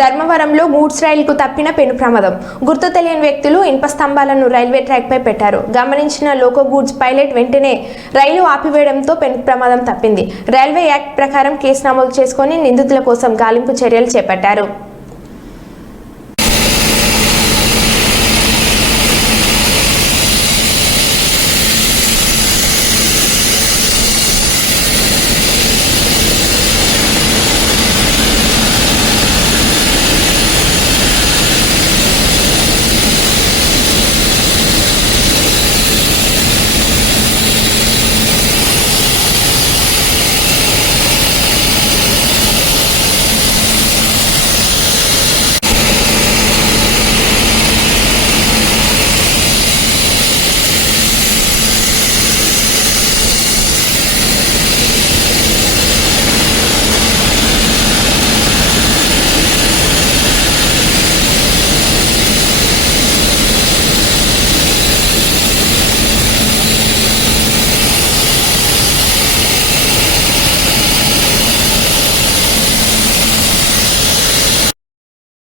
ధర్మవరంలో గూడ్స్ రైలుకు తప్పిన పెను ప్రమాదం. గుర్తు తెలియని వ్యక్తులు ఇనుప స్తంభాలను రైల్వే ట్రాక్పై పెట్టారు. గమనించిన లోకో గూడ్స్ పైలట్ వెంటనే రైలు ఆపివేయడంతో పెను ప్రమాదం తప్పింది. రైల్వే యాక్ట్ ప్రకారం కేసు నమోదు చేసుకుని నిందితుల కోసం గాలింపు చర్యలు చేపట్టారు.